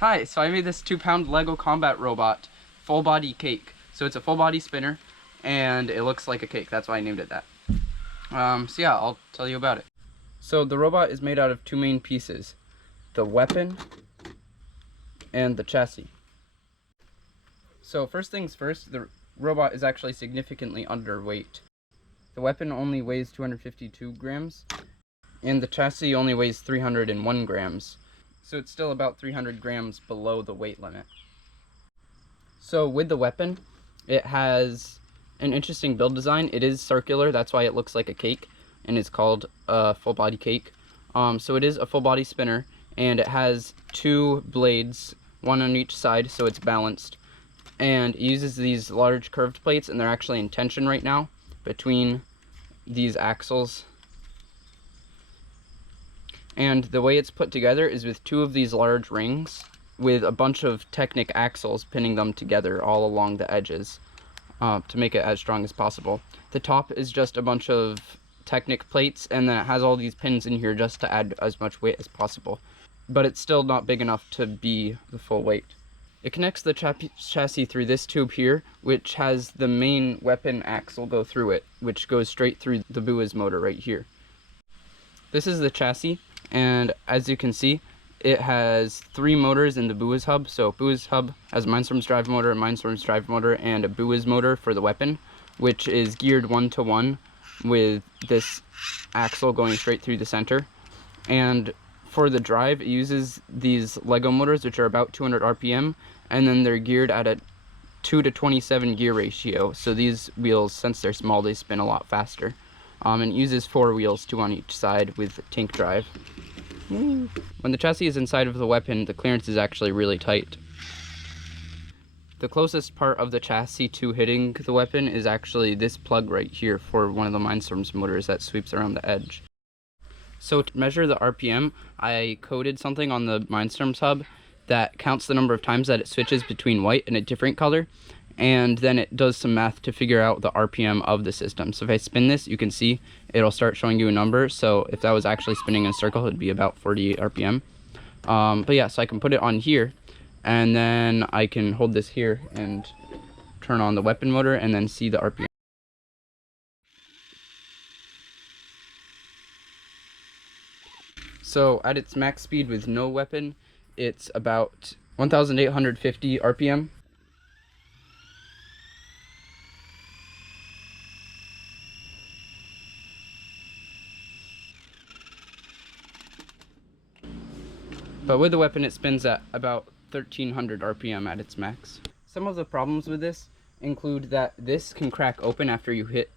Hi, so I made this 2-pound Lego combat robot full body cake. So it's a full body spinner and it looks like a cake. That's why I named it that. So yeah, I'll tell you about it. So the robot is made out of two main pieces, the weapon and the chassis. So first things first, the robot is actually significantly underweight. The weapon only weighs 252 grams and the chassis only weighs 301 grams. So it's still about 300 grams below the weight limit. So with the weapon, it has an interesting build design. It is circular, that's why it looks like a cake, and it's called a full body cake. So it is a full body spinner, and it has two blades, one on each side, so it's balanced. And it uses these large curved plates, and they're actually in tension right now between these axles. And the way it's put together is with two of these large rings with a bunch of Technic axles pinning them together all along the edges to make it as strong as possible. The top is just a bunch of Technic plates, and then it has all these pins in here just to add as much weight as possible. But it's still not big enough to be the full weight. It connects the chassis through this tube here, which has the main weapon axle go through it, which goes straight through the buoys motor right here. This is the chassis. And as you can see, it has three motors in the buoys hub. So buoys hub has a Mindstorms drive motor, and a buoys motor for the weapon, which is geared 1-to-1 with this axle going straight through the center. And for the drive, it uses these Lego motors, which are about 200 RPM, and then they're geared at a 2-to-27 gear ratio. So these wheels, since they're small, they spin a lot faster. And it uses 4 wheels, 2 on each side, with tank drive. When the chassis is inside of the weapon, the clearance is actually really tight. The closest part of the chassis to hitting the weapon is actually this plug right here for one of the Mindstorms motors that sweeps around the edge. So to measure the RPM, I coded something on the Mindstorms hub that counts the number of times that it switches between white and a different color, and then it does some math to figure out the RPM of the system. So if I spin this, you can see it'll start showing you a number. So if that was actually spinning in a circle, it'd be about 48 RPM. But yeah, so I can put it on here, and then I can hold this here and turn on the weapon motor and then see the RPM. So at its max speed with no weapon, it's about 1,850 RPM. But with the weapon, it spins at about 1,300 RPM at its max. Some of the problems with this include that this can crack open after you hit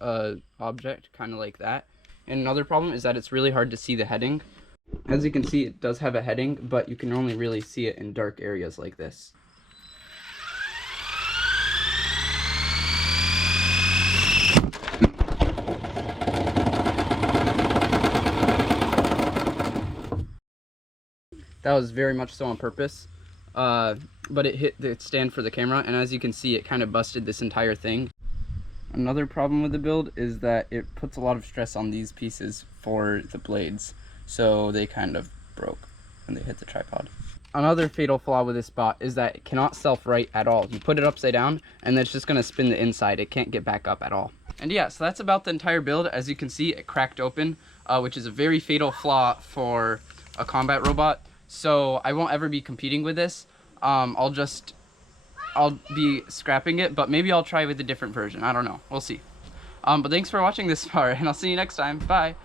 a object, kind of like that. And another problem is that it's really hard to see the heading. As you can see, it does have a heading, but you can only really see it in dark areas like this. That was very much so on purpose, but it hit the stand for the camera, and as you can see, it kind of busted this entire thing. Another problem with the build is that it puts a lot of stress on these pieces for the blades, so they kind of broke when they hit the tripod. Another fatal flaw with this bot is that it cannot self-right at all. You put it upside down, and then it's just going to spin the inside. It can't get back up at all. And yeah, so that's about the entire build. As you can see, it cracked open, which is a very fatal flaw for a combat robot. So I won't ever be competing with this. I'll be scrapping it, but maybe I'll try with a different version. I don't know. We'll see. But thanks for watching this far, and I'll see you next time. Bye.